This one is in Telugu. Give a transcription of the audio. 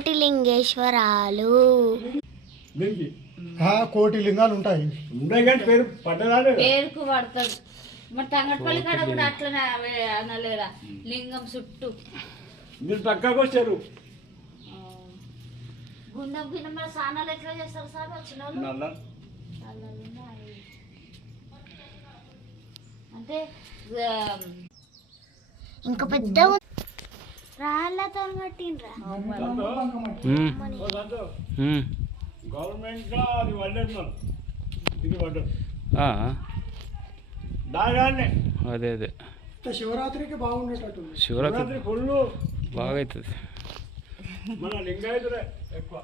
కోటి లింగేశ్వరాలు. కోటి లింగాలు ఉంటాయి. పేరుకు పడతాడు. మరి తంగట్పల్లి కాడ కూడా అట్లనే అనలేరా లింగం చుట్టూ మీరు పక్కకు వచ్చారు. గుండం గిన్నె మరి స్నానాలు ఎట్లా చేస్తారు సార్ వచ్చిన వాళ్ళు? అంటే ఇంకా పెద్ద రాళ్ళతో కట్టిండ్రా. గవర్నమెంట్ అది పడ్డట్టున్నారు, ఇది పడ్డట్టు దాగానే. అదే అదే శివరాత్రికి బాగుండేటట్టు. శివరాత్రి ఫుల్ బాగా అవుతుంది. మన లింగాయతులే ఎక్కువ.